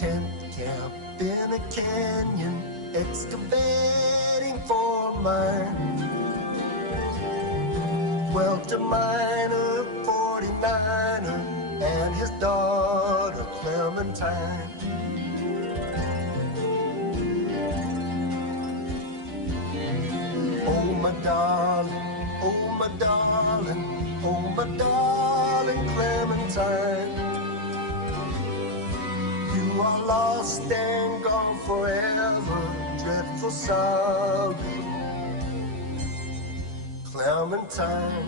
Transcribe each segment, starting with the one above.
tent camp in a canyon, excavating for mine. Dwelt a miner, 49er, and his daughter Clementine. Oh my darling, oh my darling, oh my darling Clementine. You are lost and gone forever, dreadful sorry, Clementine.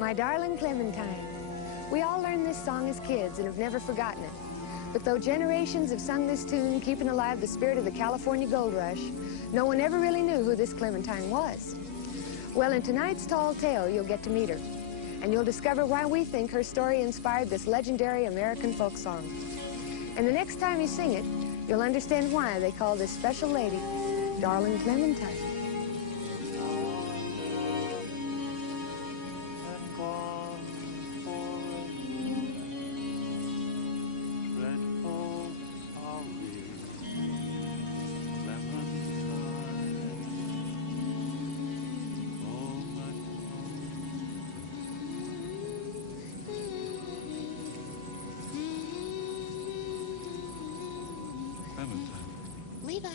My darling Clementine. We all learned this song as kids and have never forgotten it. But though generations have sung this tune, keeping alive the spirit of the California Gold Rush, no one ever really knew who this Clementine was. Well, in tonight's tall tale, you'll get to meet her, and you'll discover why we think her story inspired this legendary American folk song. And the next time you sing it, you'll understand why they call this special lady Darling Clementine. Levi.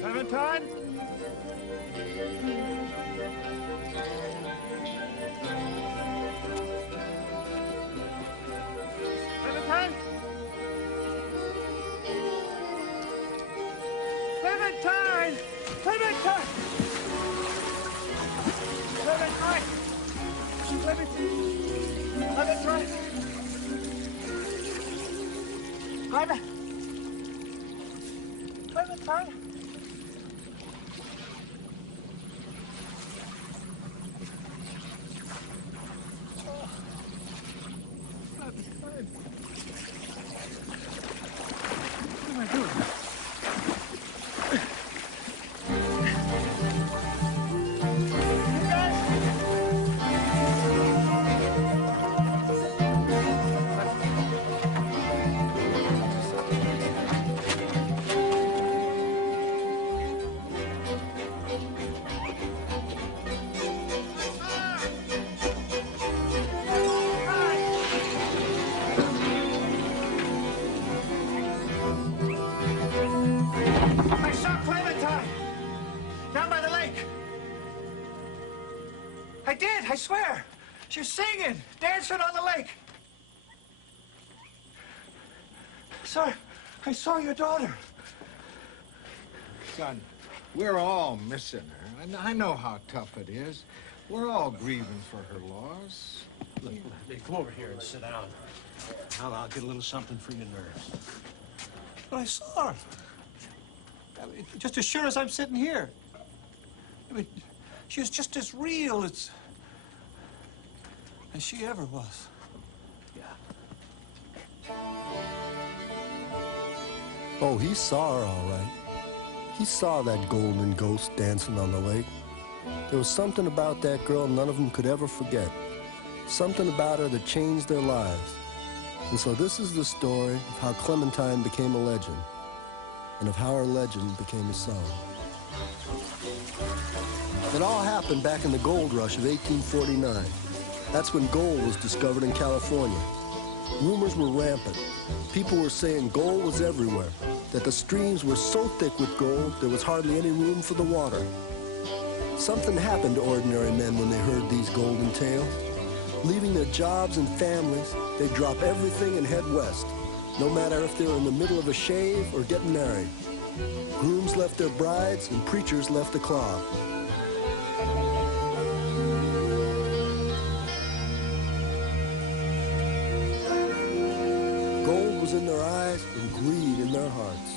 Clementine? Clementine? Clementine! Clementine! Clementine! Clementine! Clementine! Clementine! What am I doing? I saw Clementine down by the lake. I did, I swear. She was singing, dancing on the lake. Sir, I saw your daughter. Son, we're all missing her. I know how tough it is. We're all grieving for her loss. Look, come over here and sit down. I'll get a little something for your nerves. But I saw her. I mean, just as sure as I'm sitting here. I mean, she was just as real as she ever was. Yeah. Oh, he saw her all right. He saw that golden ghost dancing on the lake. There was something about that girl none of them could ever forget. Something about her that changed their lives. And so this is the story of how Clementine became a legend, and of how her legend became a song. It all happened back in the gold rush of 1849. That's when gold was discovered in California. Rumors were rampant. People were saying gold was everywhere, that the streams were so thick with gold there was hardly any room for the water. Something happened to ordinary men when they heard these golden tales. Leaving their jobs and families, they'd drop everything and head west, no matter if they were in the middle of a shave or getting married. Grooms left their brides and preachers left the cloth. Gold was in their eyes and greed in their hearts.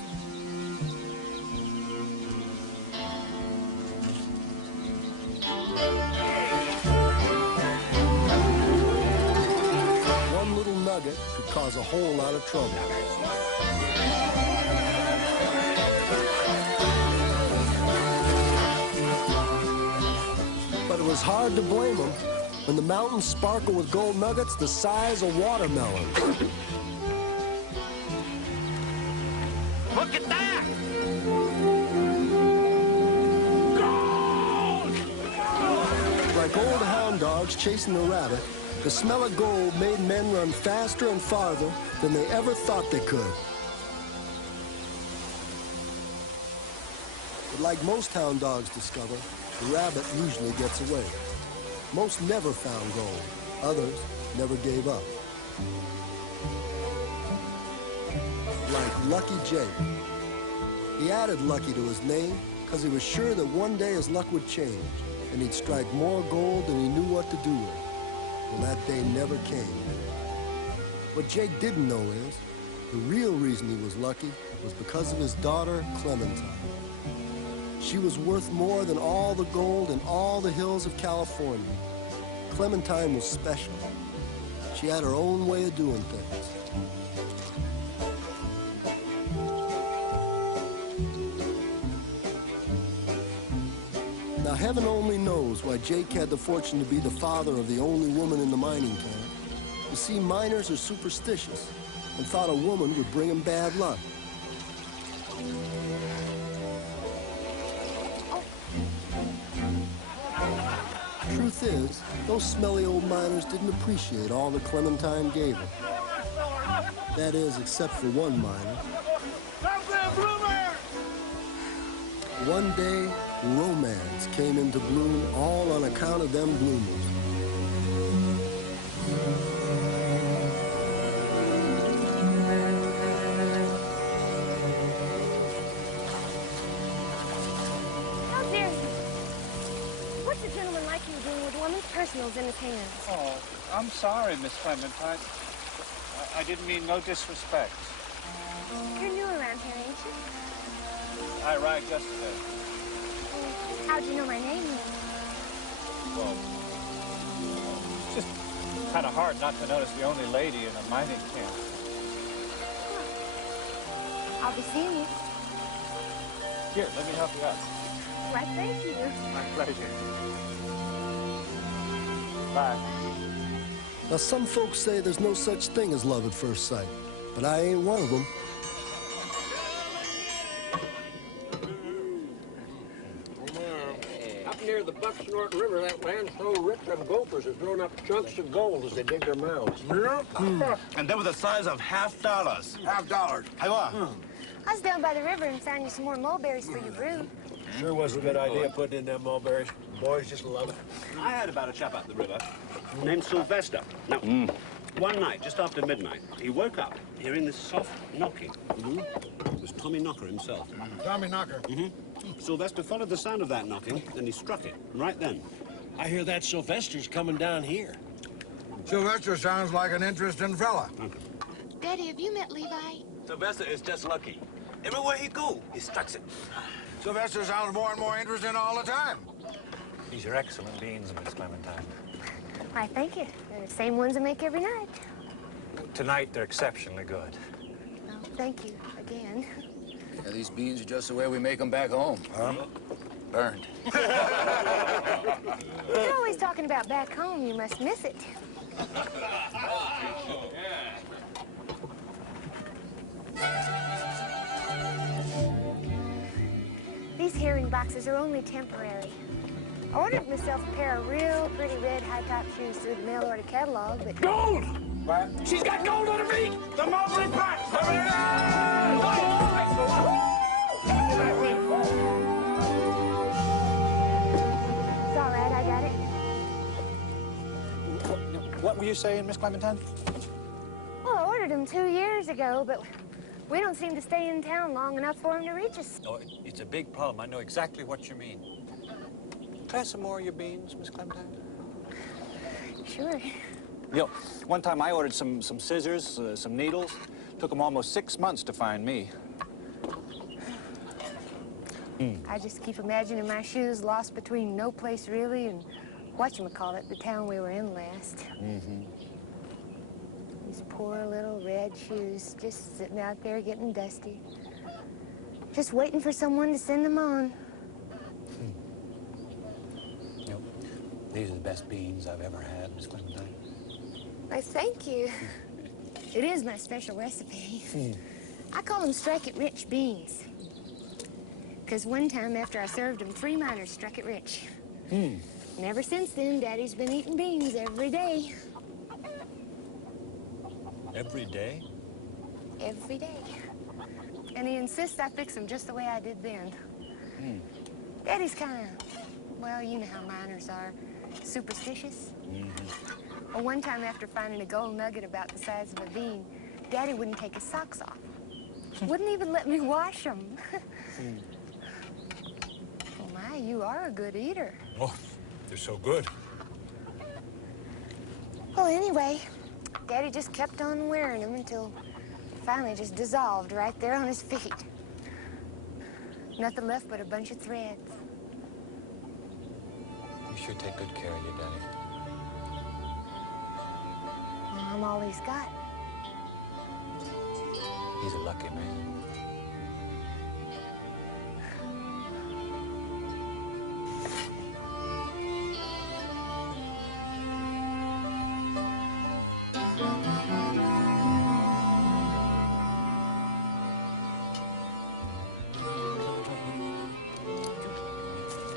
nugget could cause a whole lot of trouble. But it was hard to blame him when the mountains sparkle with gold nuggets the size of watermelons. Look at that! Like old hound dogs chasing a rabbit, the smell of gold made men run faster and farther than they ever thought they could. But like most hound dogs discover, the rabbit usually gets away. Most never found gold. Others never gave up. Like Lucky Jake. He added Lucky to his name because he was sure that one day his luck would change and he'd strike more gold than he knew what to do with. Well, that day never came. What Jake didn't know is the real reason he was lucky was because of his daughter, Clementine. She was worth more than all the gold in all the hills of California. Clementine was special. She had her own way of doing things. Now, heaven only knows why Jake had the fortune to be the father of the only woman in the mining camp. You see, miners are superstitious and thought a woman would bring him bad luck. Truth is, those smelly old miners didn't appreciate all that Clementine gave them. That is, except for one miner. One day, romance came into bloom all on account of them bloomers. How dare you? What's a gentleman like you doing with a woman's personals in his hands? Oh, I'm sorry, Miss Clementine. I didn't mean no disrespect. You're new around here, ain't you? I arrived yesterday. How'd you know my name? Well, it's just kind of hard not to notice the only lady in a mining camp. I'll be seeing you. Here, let me help you out. Why, thank you. My pleasure. Bye. Now, some folks say there's no such thing as love at first sight, but I ain't one of them. Near the Bucksnort River, that land's so rich, them gophers have thrown up chunks of gold as they dig their mouths. And they were the size of $half. $half. I I was down by the river and found you some more mulberries for your brew. Sure was a good idea putting in them mulberries. Boys just love it. I heard about a chap up the river named Sylvester. Now, one night, just after midnight, he woke up hearing this soft knocking. It was Tommy Knocker himself. Tommy Knocker. Sylvester followed the sound of that knocking, and he struck it right then. I hear that Sylvester's coming down here. Sylvester sounds like an interesting fella. Daddy, have you met Levi? Sylvester is just lucky. Everywhere he go, he strikes it. Sylvester sounds more and more interesting all the time. These are excellent beans, Miss Clementine. Why, thank you. They're the same ones I make every night. Tonight, they're exceptionally good. Well, thank you again. Yeah, these beans are just the way we make them back home. Huh? Burned. You're always talking about back home. You must miss it. These herring boxes are only temporary. I ordered myself a pair of real pretty red high-top shoes through the mail order catalog, but... Gold! What? She's got gold on her feet! The mulberry pot! It's all right, I got it. What were you saying, Miss Clementine? Well, I ordered them 2 years ago, but we don't seem to stay in town long enough for them to reach us. Oh, it's a big problem. I know exactly what you mean. Try some more of your beans, Miss Clementine. Sure. You know, one time I ordered some scissors, some needles. Took them almost 6 months to find me. I just keep imagining my shoes lost between no place really and whatchamacallit, the town we were in last. These poor little red shoes, just sitting out there getting dusty. Just waiting for someone to send them on. Yep. These are the best beans I've ever had, Miss Clementine. Why, thank you. It is my special recipe. I call them strike-it-rich beans. Because one time after I served them, 3 miners struck it rich. And ever since then, Daddy's been eating beans every day. Every day? Every day. And he insists I fix them just the way I did then. Daddy's kind of, well, you know how miners are. Superstitious. Well, one time after finding a gold nugget about the size of a bean, Daddy wouldn't take his socks off. Wouldn't even let me wash them. Oh, my, you are a good eater. Oh, they're so good. Well, anyway, Daddy just kept on wearing them until finally just dissolved right there on his feet. Nothing left but a bunch of threads. You sure take good care of your daddy. Well, I'm all he's got. He's a lucky man.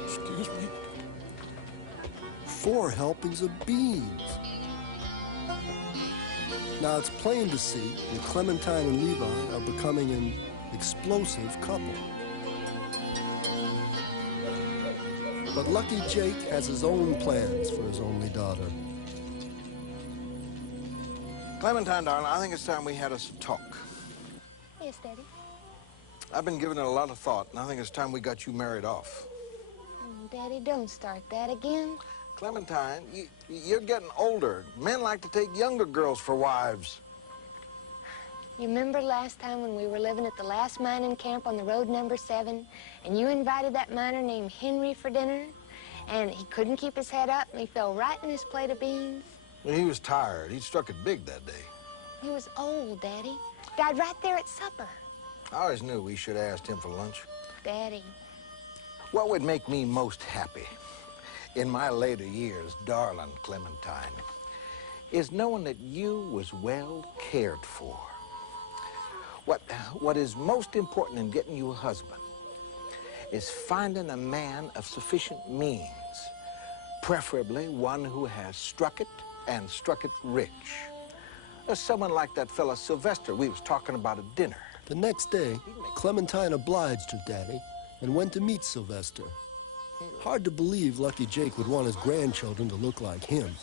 Excuse me. 4 helpings of beans. Now, it's plain to see that Clementine and Levi are becoming an explosive couple. But Lucky Jake has his own plans for his only daughter. Clementine, darling, I think it's time we had us a talk. Yes, Daddy. I've been giving it a lot of thought, and I think it's time we got you married off. Daddy, don't start that again. Clementine, you're getting older. Men like to take younger girls for wives. You remember last time when we were living at the last mining camp on the road number 7, and you invited that miner named Henry for dinner, and he couldn't keep his head up, and he fell right in his plate of beans? Well, he was tired. He struck it big that day. He was old, Daddy. Died right there at supper. I always knew we should have asked him for lunch. Daddy. What would make me most happy in my later years, darling Clementine, is knowing that you was well cared for. What is most important in getting you a husband is finding a man of sufficient means, preferably one who has struck it and struck it rich. Someone like that fella Sylvester we was talking about at dinner. The next day, Clementine obliged her daddy and went to meet Sylvester. Hard to believe Lucky Jake would want his grandchildren to look like him.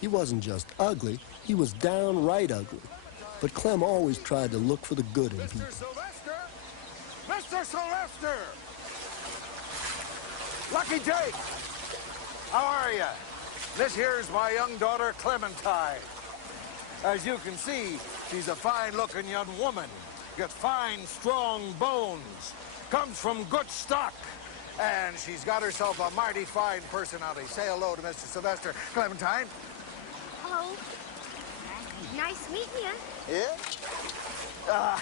He wasn't just ugly, he was downright ugly. But Clem always tried to look for the good in people. Sylvester! Mr. Sylvester! Lucky Jake! How are you? This here's my young daughter, Clementine. As you can see, she's a fine-looking young woman. Got fine, strong bones. Comes from good stock. And she's got herself a mighty fine personality. Say hello to Mr. Sylvester. Clementine. Hello. Nice meeting you. Yeah?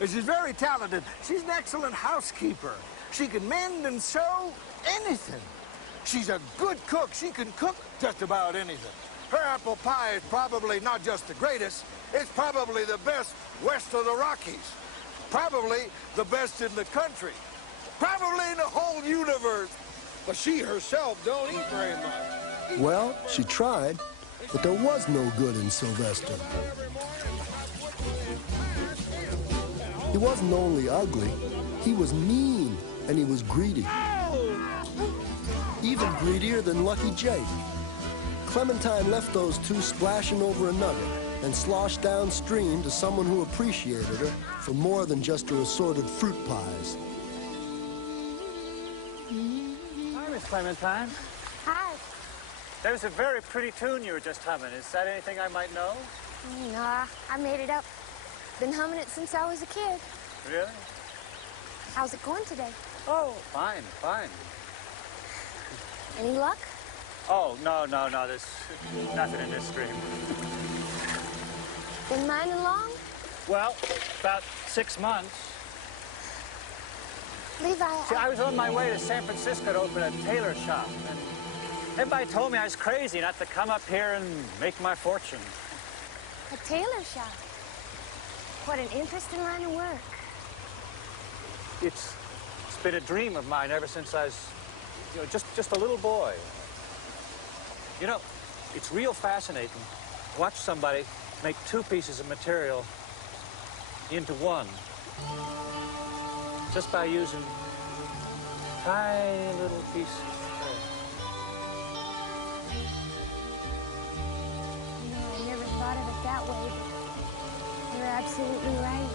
She's very talented. She's an excellent housekeeper. She can mend and sew anything. She's a good cook. She can cook just about anything. Her apple pie is probably not just the greatest, it's probably the best west of the Rockies. Probably the best in the country. Probably in the whole universe. But she herself don't eat very much. Well, she tried, but there was no good in Sylvester. He wasn't only ugly, he was mean, and he was greedy. Even greedier than Lucky Jake. Clementine left those two splashing over another and sloshed downstream to someone who appreciated her for more than just her assorted fruit pies. Hi, Miss Clementine. Hi. There's a very pretty tune you were just humming. Is that anything I might know? Nah, I made it up. Been humming it since I was a kid. Really? How's it going today? Oh, fine, fine. Any luck? Oh, no, there's nothing in this stream. Been mining long? Well, about 6 months. Levi, See, I was on my way to San Francisco to open a tailor shop. And everybody told me I was crazy not to come up here and make my fortune. A tailor shop. What an interesting line of work. It's been a dream of mine ever since I was, just a little boy. You know, it's real fascinating to watch somebody make 2 pieces of material into one. Just by using a tiny little piece of thread. I never thought of it that way, but you're absolutely right.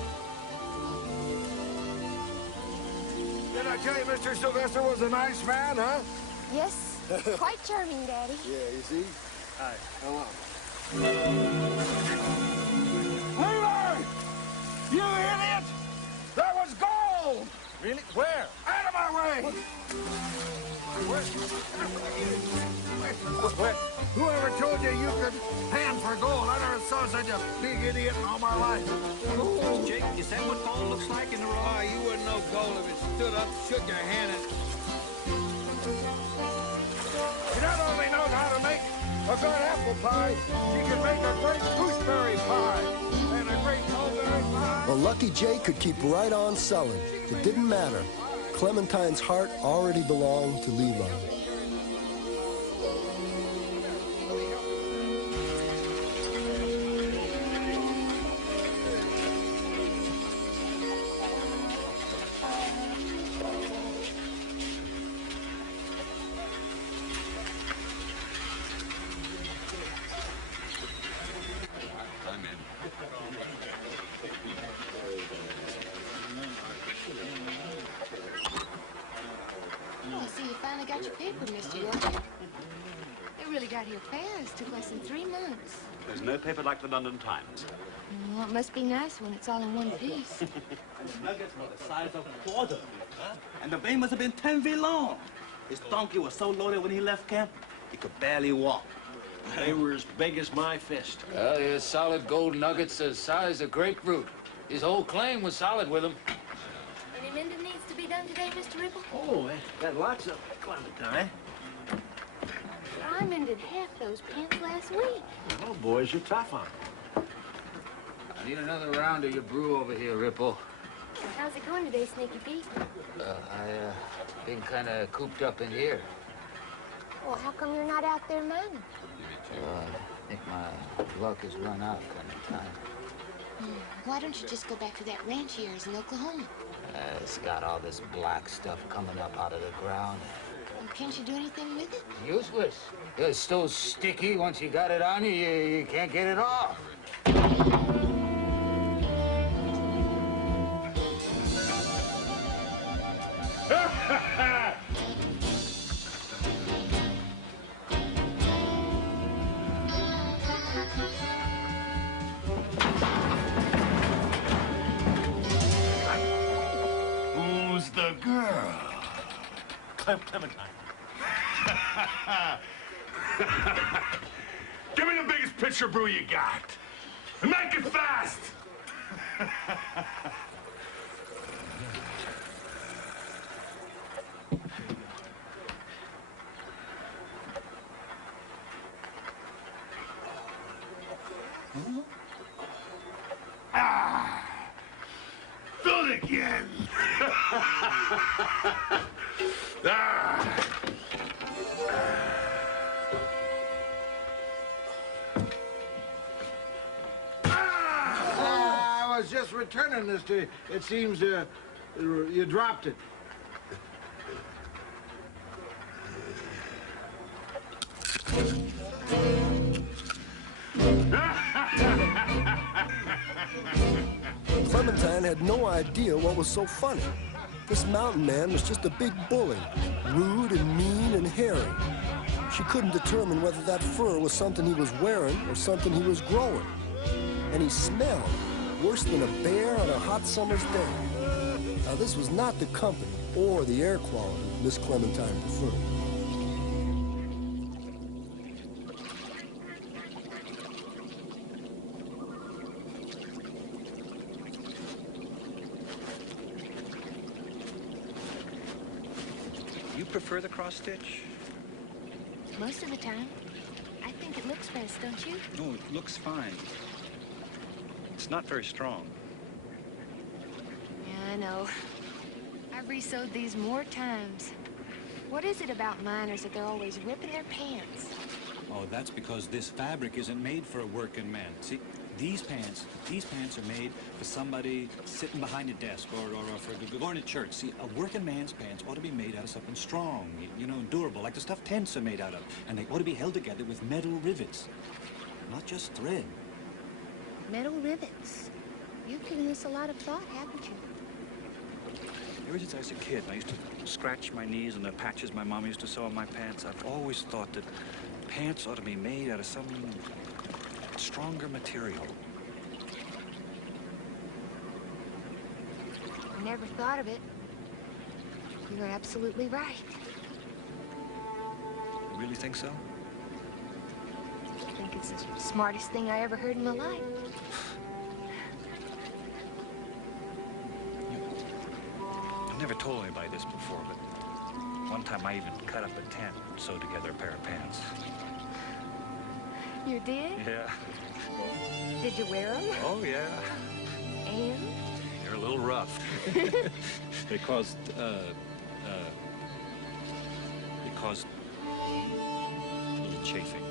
Did I tell you Mr. Sylvester was a nice man, huh? Yes, quite charming, Daddy. Yeah, you see? Hi. Hello. Levi! You idiot! That was gold! Really? Where? Out of my way! Where? Whoever told you you could pan for gold? I never saw such a big idiot in all my life. Jake, is that what gold looks like in the road? Oh, you wouldn't know gold if it stood up, shook your hand, and... She not only knows how to make a good apple pie, she can make a great gooseberry pie and a great mulberry pie. Well, Lucky Jake could keep right on selling. It didn't matter. Clementine's heart already belonged to Levi. Oh, I see you finally got your paper, Mr. York. They really got here fast. Took less than 3 months. There's no paper like the London Times. Well, it must be nice when it's all in one piece. The nuggets were the size of a quarter, huh? And the vein must have been 10 feet long. His donkey was so loaded when he left camp, he could barely walk. They were as big as my fist. Well, here's solid gold nuggets the size of grapefruit. His whole claim was solid with him. Any mending needs to be done today, Mr. Ripple? Oh, got lots of Clementine. Well, I mended half those pants last week. Oh, boys, you're tough on them. I need another round of your brew over here, Ripple. How's it going today, Sneaky Pete? Been kind of cooped up in here. Well, how come you're not out there mining? I think my luck has run out, Clementine. Why don't you just go back to that ranch of yours in Oklahoma? It's got all this black stuff coming up out of the ground. Well, can't you do anything with it? Useless. It's so sticky, once you got it on you, you can't get it off. Who's the girl? Clementine. Give me the biggest pitcher brew you got. And make it fast. Do it again. I was just returning this to you. It seems you dropped it. Clementine had no idea what was so funny. This mountain man was just a big bully, rude and mean and hairy. She couldn't determine whether that fur was something he was wearing or something he was growing. And he smelled worse than a bear on a hot summer's day. Now, this was not the company or the air quality Miss Clementine preferred. prefer the cross-stitch? Most of the time. I think it looks best, don't you? No, it looks fine. It's not very strong. Yeah, I know. I've re-sewed these more times. What is it about miners that they're always ripping their pants? Oh, that's because this fabric isn't made for a working man. See, these pants are made for somebody sitting behind a desk or for going to church. See, a working man's pants ought to be made out of something strong, you know, durable, like the stuff tents are made out of. And they ought to be held together with metal rivets, not just thread. Metal rivets. You've given this a lot of thought, haven't you? Ever since I was a kid, I used to scratch my knees on the patches my mom used to sew on my pants. I've always thought that pants ought to be made out of some stronger material. I never thought of it. You're absolutely right. You really think so? I think it's the smartest thing I ever heard in my life. I've never told anybody this before, but one time I even cut up a tent and sewed together a pair of pants. You did? Yeah. Did you wear them? Oh, yeah. And? They're a little rough. They caused a little chafing.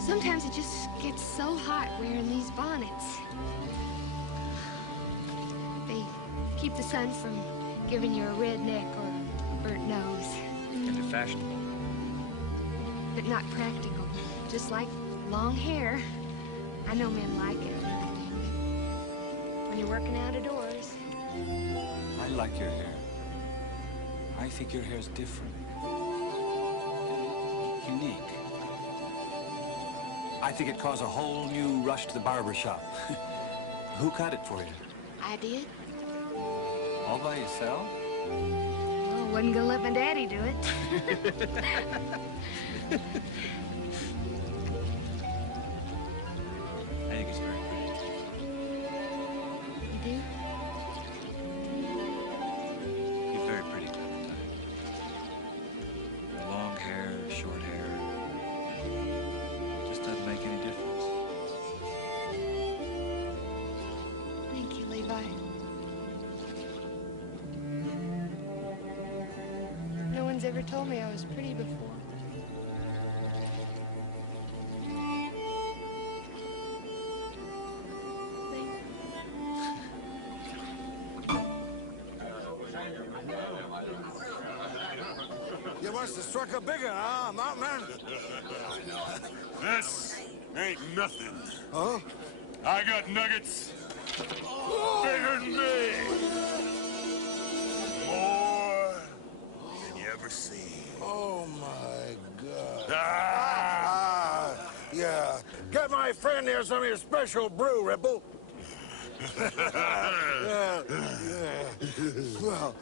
Sometimes it just gets so hot wearing these bonnets. They keep the sun from giving you a red neck or a burnt nose. And they're fashionable. But not practical. Just like long hair. I know men like it. But when you're working out of doors. I like your hair. I think your hair's different. Unique. I think it caused a whole new rush to the barber shop. Who cut it for you? I did. All by yourself? Well, wasn't gonna let my daddy do it. I think it's very pretty. You do? You're very pretty, Clementine. Long hair, short hair. Just doesn't make any difference. Thank you, Levi. No one's ever told me I was pretty before. You must have struck a big one, huh, Mountain Man? This ain't nothing. Huh? I got nuggets bigger than me. More than you ever seen. Oh, my God. Ah! Yeah. Get my friend here some of your special brew, Ripple. Yeah. Well,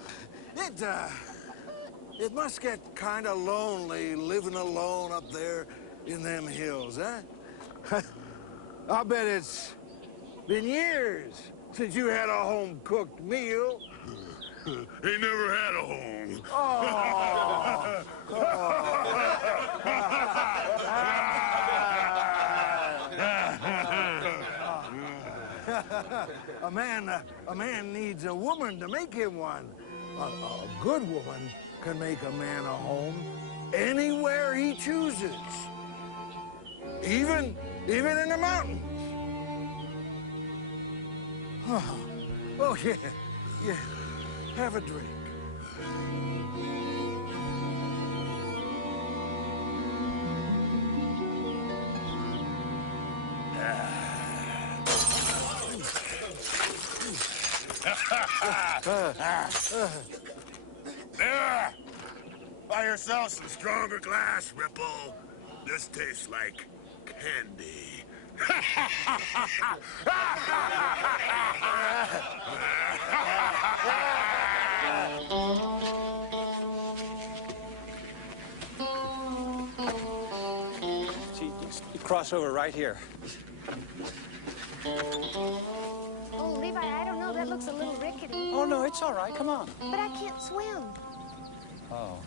it must get kind of lonely living alone up there in them hills, huh? I'll bet it's been years since you had a home-cooked meal. He never had a home. Oh. A man needs a woman to make him one. A good woman can make a man a home anywhere he chooses. Even in the mountains. Oh, yeah. Have a drink. There! Buy yourself some stronger glass, Ripple. This tastes like candy. See, you cross over right here. Oh, Levi, I don't know that it looks a little rickety. Oh, no, it's all right. Come on. But I can't swim. Oh.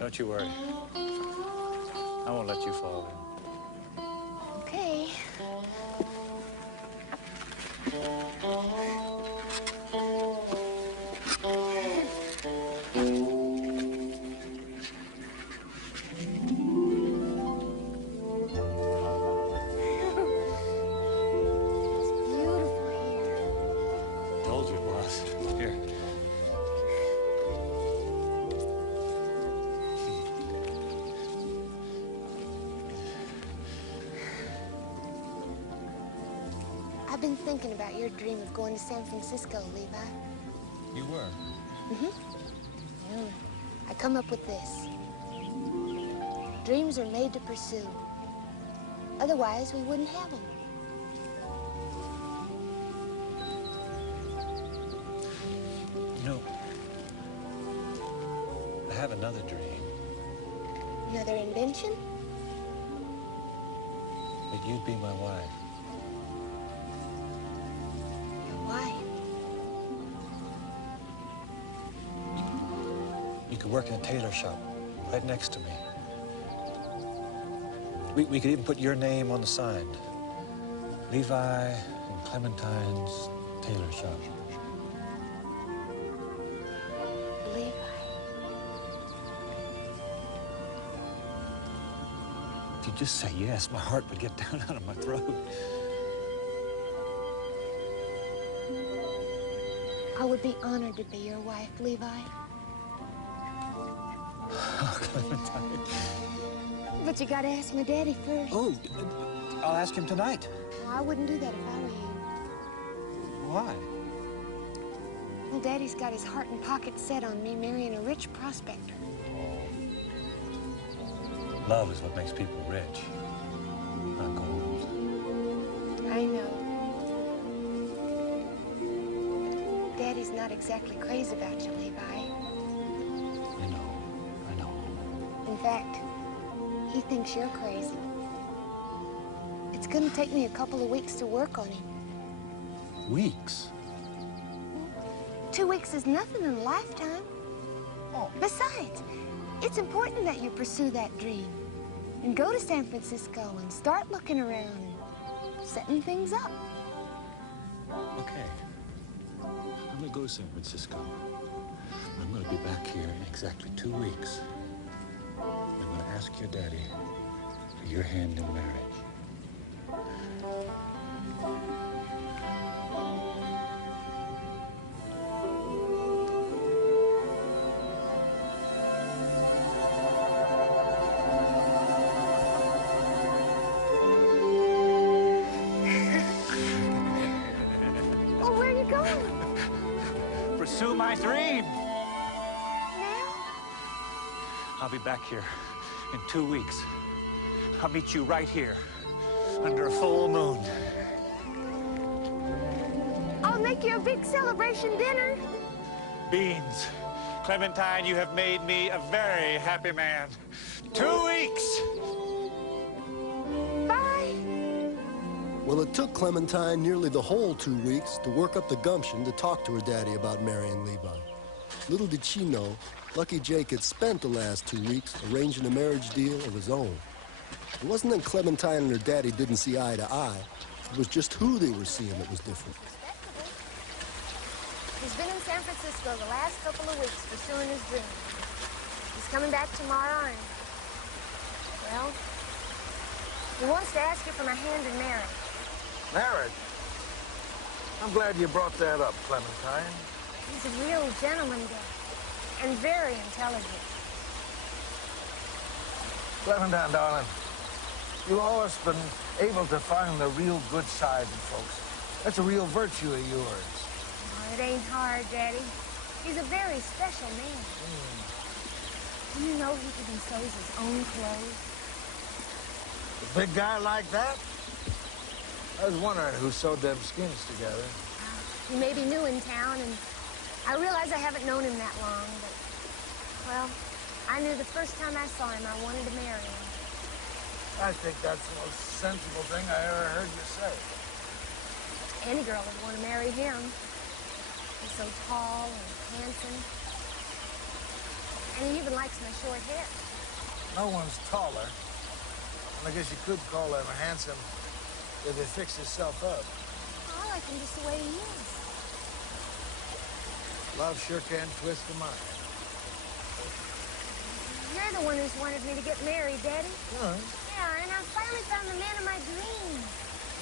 Don't you worry. I won't let you fall in. Okay. Told you it was. Here. I've been thinking about your dream of going to San Francisco, Levi. You were? Mm-hmm. I come up with this. Dreams are made to pursue. Otherwise, we wouldn't have them. You know, I have another dream. Another invention? That you'd be my wife. Why? You could work in a tailor shop right next to me. We could even put your name on the sign. Levi and Clementine's tailor shop. Levi. If you just say yes, my heart would get down out of my throat. I would be honored to be your wife, Levi. Oh, Clementine. But you gotta ask my daddy first. Oh, I'll ask him tonight. Well, I wouldn't do that if I were you. Why? Well, Daddy's got his heart and pocket set on me marrying a rich prospector. Love is what makes people rich, not gold. I know. Daddy's not exactly crazy about you, Levi. I know. In fact, he thinks you're crazy. It's gonna take me a couple of weeks to work on him. Weeks? 2 weeks is nothing in a lifetime. Besides, it's important that you pursue that dream and go to San Francisco and start looking around and setting things up. Okay. I'm gonna go to San Francisco. I'm gonna be back here in exactly 2 weeks. I'm gonna ask your daddy for your hand in marriage. Well, where are you going? Pursue my dream! Now? I'll be back here in 2 weeks. I'll meet you right here under a full moon. I'll make you a big celebration dinner. Beans, Clementine, you have made me a very happy man. 2 weeks! Bye. Well, it took Clementine nearly the whole 2 weeks to work up the gumption to talk to her daddy about marrying Levi. Little did she know, Lucky Jake had spent the last 2 weeks arranging a marriage deal of his own. It wasn't that Clementine and her daddy didn't see eye to eye. It was just who they were seeing that was different. He's been in San Francisco the last couple of weeks pursuing his dream. He's coming back tomorrow and, well, he wants to ask you for my hand in marriage. Marriage? I'm glad you brought that up, Clementine. He's a real gentleman, Dad, and very intelligent. Clementine, darling, you've always been able to find the real good side in folks. That's a real virtue of yours. Oh, it ain't hard, Daddy. He's a very special man. Do you know he even sews his own clothes? A big guy like that? I was wondering who sewed them skins together. He may be new in town, and I realize I haven't known him that long, but, well, I knew the first time I saw him I wanted to marry him. I think that's the most sensible thing I ever heard you say. Any girl would want to marry him. He's so tall and handsome. And he even likes my short hair. No one's taller. And I guess you could call him handsome if he fixed himself up. Oh, I like him just the way he is. Love sure can twist the mind. You're the one who's wanted me to get married, Daddy. Huh? Yeah, and I finally found the man of my dreams.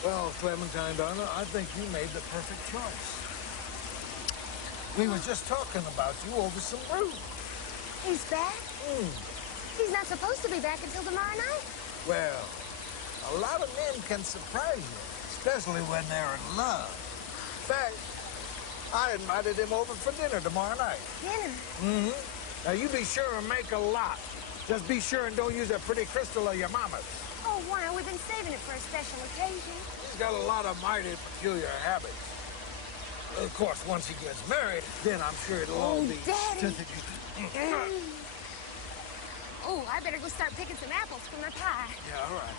Well, Clementine, darling, I think you made the perfect choice. We were just talking about you over some brew. He's back? He's not supposed to be back until tomorrow night. Well, a lot of men can surprise you, especially when they're in love. In fact, I invited him over for dinner tomorrow night. Dinner? Mm-hmm. Now, you be sure and make a lot. Just be sure and don't use that pretty crystal of your mama's. Oh, why? We've been saving it for a special occasion. He's got a lot of mighty peculiar habits. Of course, once he gets married, then I'm sure it'll all be... Daddy! Oh, I better go start picking some apples for my pie. Yeah, all right.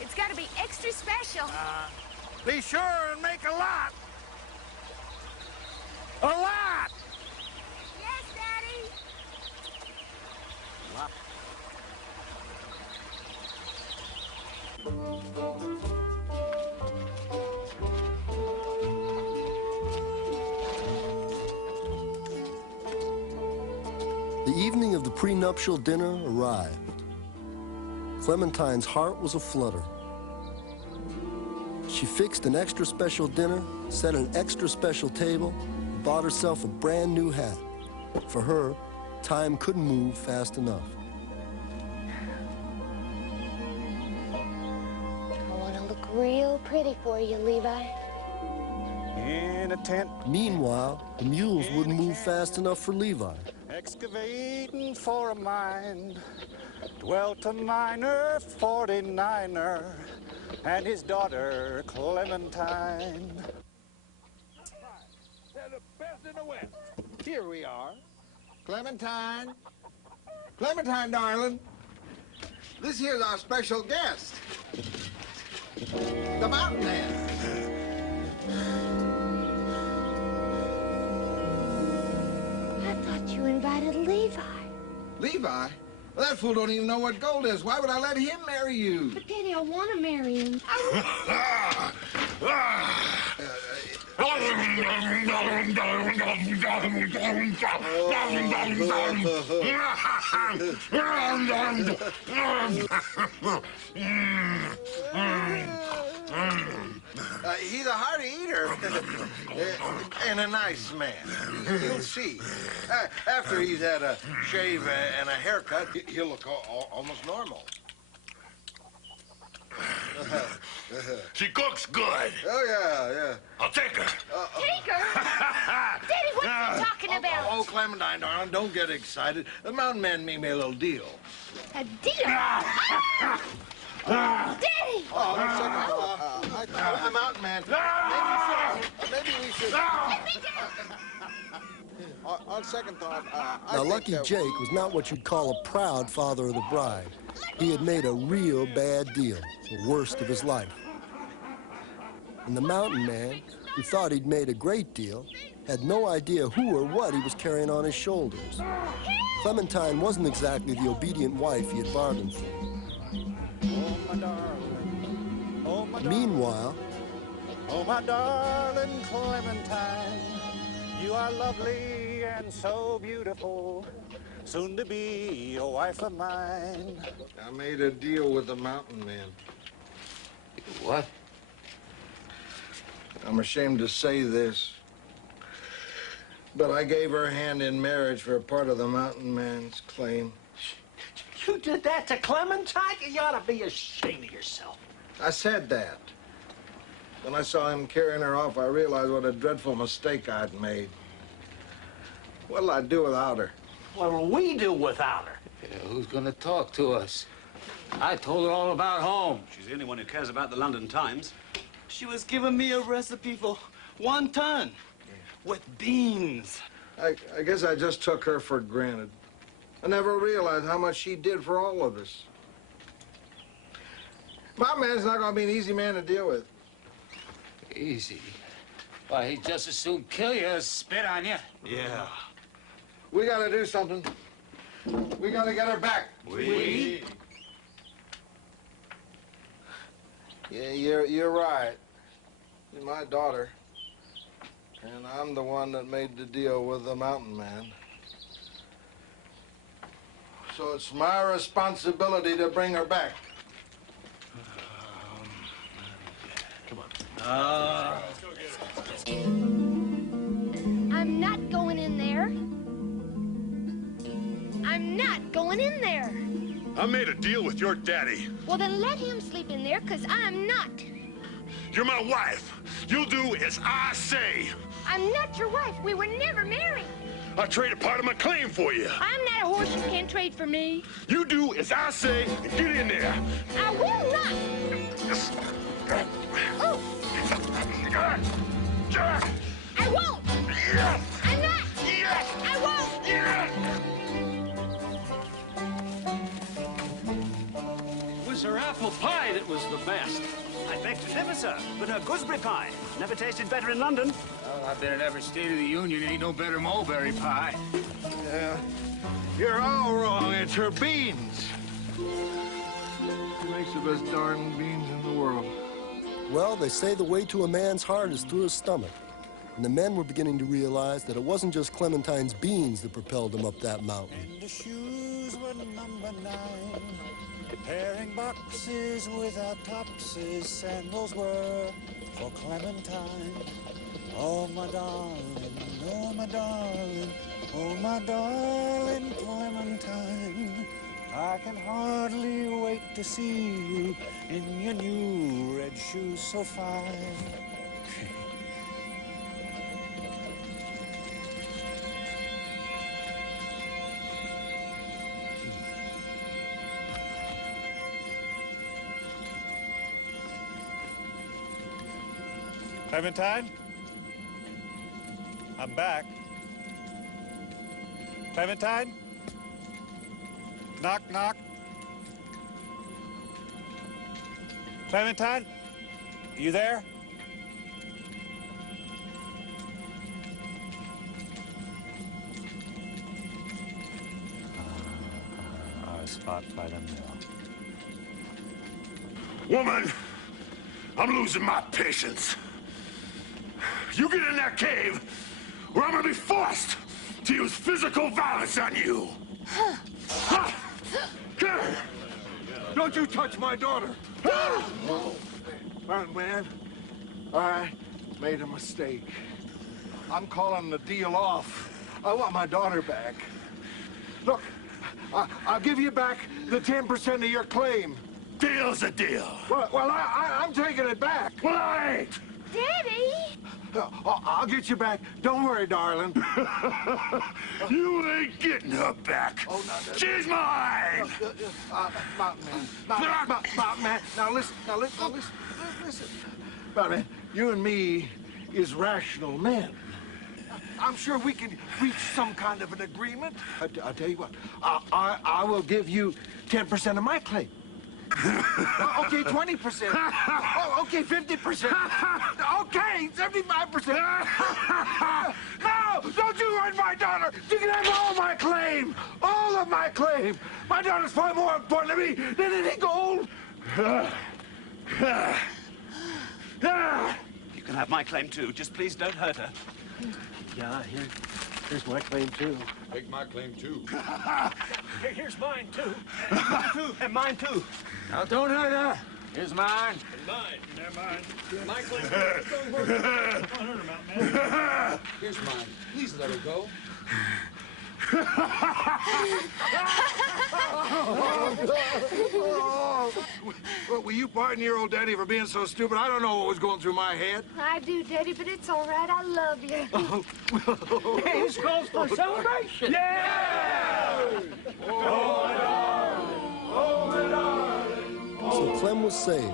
It's got to be extra special. Be sure and make a lot. A lot! Yes, Daddy. The evening of the prenuptial dinner arrived. Clementine's heart was aflutter. She fixed an extra special dinner, set an extra special table, and bought herself a brand new hat. For her, time couldn't move fast enough. I want to look real pretty for you, Levi. In a tent. Meanwhile, the mules wouldn't move fast enough for Levi. Excavating for a mine, dwelt a miner, 49er, and his daughter, Clementine. They're the best in the West. Here we are. Clementine. Clementine, darling. This here's our special guest. The mountain man. I thought you invited Levi. Levi? Well, that fool don't even know what gold is. Why would I let him marry you? But Daddy, I want to marry him. He's a hearty eater and a nice man. You'll see. After he's had a shave and a haircut, he'll look almost normal. She cooks good. Oh, yeah. I'll take her. Take her? Daddy, what are you talking about? Oh, Clementine, darling, don't get excited. The mountain man made me a little deal. A deal? Daddy! Oh, the mountain man. Maybe we should. On second thought, Now, Lucky Jake was not what you'd call a proud father of the bride. He had made a real bad deal, the worst of his life. And the mountain man, who thought he'd made a great deal, had no idea who or what he was carrying on his shoulders. Clementine wasn't exactly the obedient wife he had bargained for. Oh, my darling. Oh, my darling. Meanwhile, oh, my darling Clementine, you are lovely and so beautiful, soon to be a wife of mine. I made a deal with the mountain man. What? I'm ashamed to say this, but I gave her hand in marriage for a part of the mountain man's claim. You did that to Clementine? You ought to be ashamed of yourself. I said that. When I saw him carrying her off, I realized what a dreadful mistake I'd made. What'll I do without her? What'll we do without her? Yeah, who's gonna talk to us? I told her all about home. She's the only one who cares about the London Times. She was giving me a recipe for wonton with beans. I guess I just took her for granted. I never realized how much she did for all of us. My man's not going to be an easy man to deal with. Easy? Why, he'd just as soon kill you as spit on you. Yeah. We gotta do something. We gotta get her back. We? Yeah, you're right. She's my daughter. And I'm the one that made the deal with the mountain man. So it's my responsibility to bring her back. Come on. I'm not going in there. I'm not going in there. I made a deal with your daddy. Well, then let him sleep in there, because I'm not. You're my wife. You'll do as I say. I'm not your wife. We were never married. I traded part of my claim for you. I'm not a horse you can't trade for me. You do as I say and get in there. I will not. Oh. I won't. Yes. I'm not. Yes. I won't. Yes. It was her apple pie that was the best. I beg to differ, sir, but her gooseberry pie never tasted better in London. Well, I've been in every state of the Union. Ain't no better mulberry pie. Yeah. You're all wrong. It's her beans. She makes the best darn beans in the world. Well, they say the way to a man's heart is through his stomach. And the men were beginning to realize that it wasn't just Clementine's beans that propelled them up that mountain. And the shoes were number 9. Pairing boxes without topses, sandals were for Clementine. Oh, my darling, oh, my darling, oh, my darling Clementine. I can hardly wait to see you in your new red shoes so fine. Clementine? I'm back. Clementine? Knock, knock. Clementine? You there? A spot by the mill. Woman, I'm losing my patience. You get in that cave, or I'm gonna be forced to use physical violence on you. Don't you touch my daughter. Mountain man, I made a mistake. I'm calling the deal off. I want my daughter back. Look, I'll give you back the 10% of your claim. Deal's a deal. Well, I'm taking it back. Well, I ain't. Daddy! I'll get you back. Don't worry, darling. You ain't getting her back. Oh, no, she's mine. Mountain man. Now listen. Mountain man, you and me is rational men. I'm sure we can reach some kind of an agreement. I'll tell you what. I will give you 10% of my claim. Okay, 20%. Oh, okay, 50%. Okay, 75%. No, don't you hurt my daughter. You can have all my claim. All of my claim. My daughter's far more important to me than any gold. You can have my claim, too. Just please don't hurt her. Yeah, here's my claim, too. Take my claim, too. Here's mine, too. And mine, too. And mine, too. Now, don't hurt her. Here's mine. And mine. And mine. My claim, too. Don't hurt her, Mountain Man. Here's mine. Please let her go. Well, will you pardon your old daddy for being so stupid? I don't know what was going through my head. I do, Daddy, but it's all right. I love you. This calls for celebration. Yeah! So Clem was saved,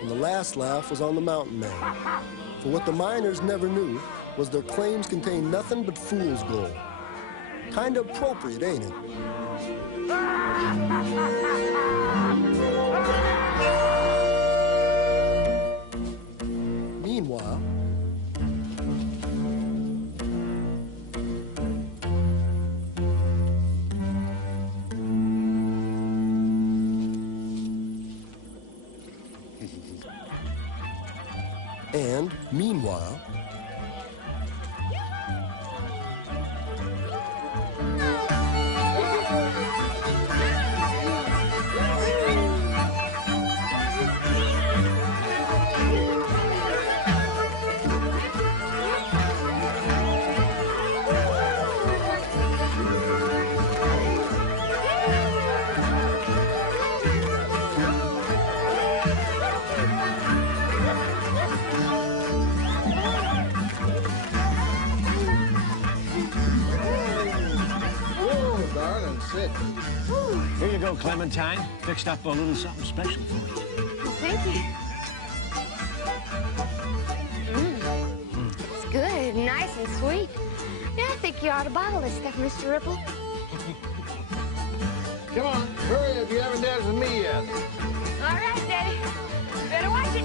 and the last laugh was on the mountain man. For what the miners never knew was their claims contained nothing but fool's gold. Kind of appropriate, ain't it? Meanwhile, And meanwhile, Here you go, Clementine. Fixed up a little something special for you. Well, thank you. It's good, nice and sweet. Yeah, I think you ought to bottle this stuff, Mr. Ripple. Come on, hurry if you haven't danced with me yet. All right, Daddy. Better watch it.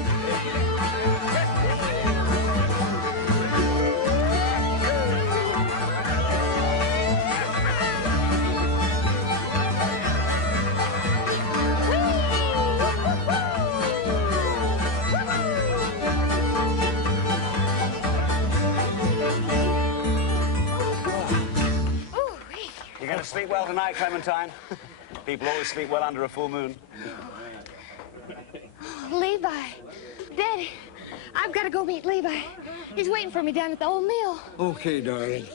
You going to sleep well tonight, Clementine? People always sleep well under a full moon. Levi. Daddy, I've got to go meet Levi. He's waiting for me down at the old mill. Okay, darling.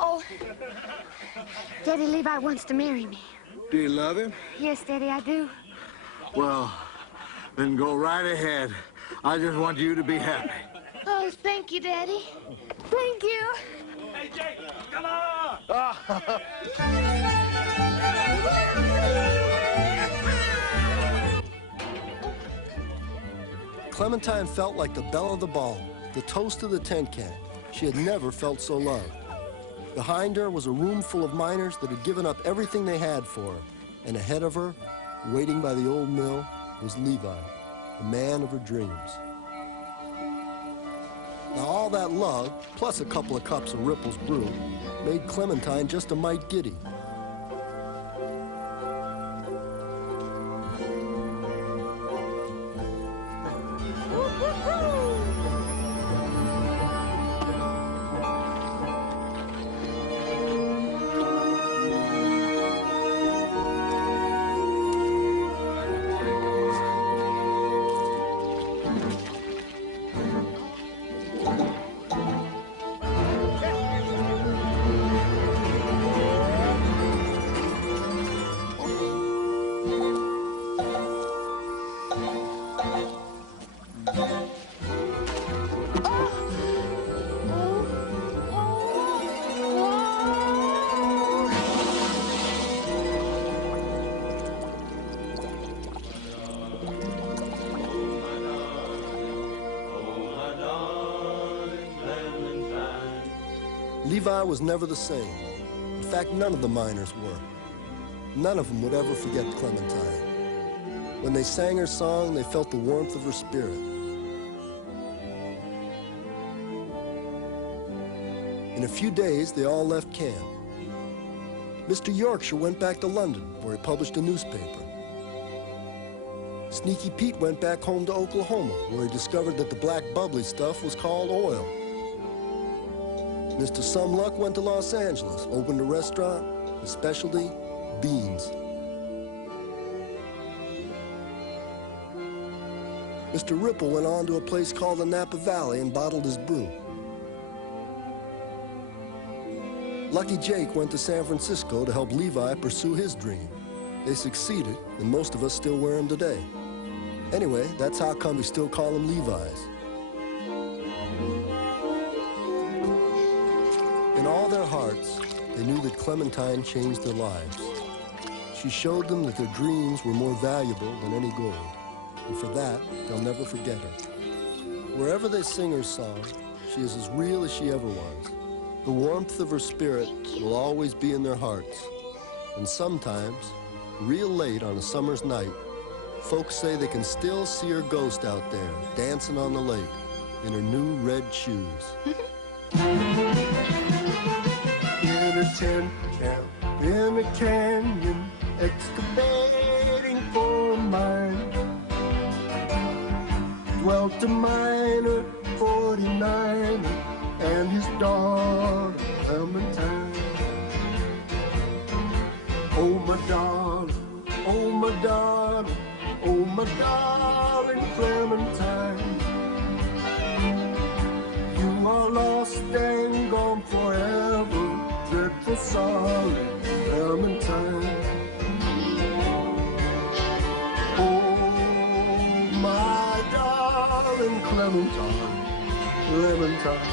Oh, Daddy, Levi wants to marry me. Do you love him? Yes, Daddy, I do. Well, then go right ahead. I just want you to be happy. Oh, thank you, Daddy. Thank you. Hey, Jake, come on! Clementine felt like the belle of the ball, the toast of the tin can. She had never felt so loved. Behind her was a room full of miners that had given up everything they had for her. And ahead of her, waiting by the old mill, was Levi, the man of her dreams. Now, all that love, plus a couple of cups of Ripple's brew, made Clementine just a mite giddy. Levi was never the same. In fact, none of the miners were. None of them would ever forget Clementine. When they sang her song, they felt the warmth of her spirit. In a few days, they all left camp. Mr. Yorkshire went back to London, where he published a newspaper. Sneaky Pete went back home to Oklahoma, where he discovered that the black bubbly stuff was called oil. Mr. Sumluck went to Los Angeles, opened a restaurant, his specialty, beans. Mr. Ripple went on to a place called the Napa Valley and bottled his brew. Lucky Jake went to San Francisco to help Levi pursue his dream. They succeeded, and most of us still wear them today. Anyway, that's how come we still call them Levi's. In all their hearts, they knew that Clementine changed their lives. She showed them that their dreams were more valuable than any gold. And for that, they'll never forget her. Wherever they sing her song, she is as real as she ever was. The warmth of her spirit will always be in their hearts. And sometimes, real late on a summer's night, folks say they can still see her ghost out there, dancing on the lake, in her new red shoes. In a tent camp, in a canyon, excavating for a mine. Mr. Minor, 49, and his daughter, Clementine. Oh, my darling, oh, my darling, oh, my darling Clementine. You are lost and gone forever, dreadful sorry, Clementine. Oh, my darling Clementine, Clementine.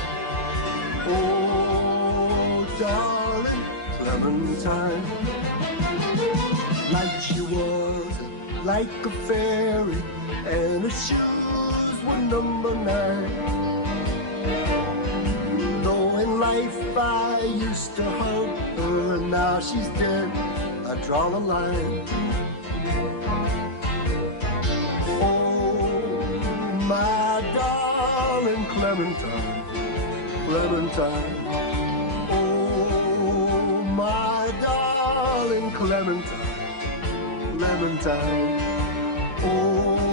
Oh, darling Clementine. Like she was, like a fairy, and her shoes were number 9. Though in life I used to hug her, and now she's dead, I draw the line. Oh, my darling Clementine, Clementine. Oh, my darling Clementine, Clementine. Oh,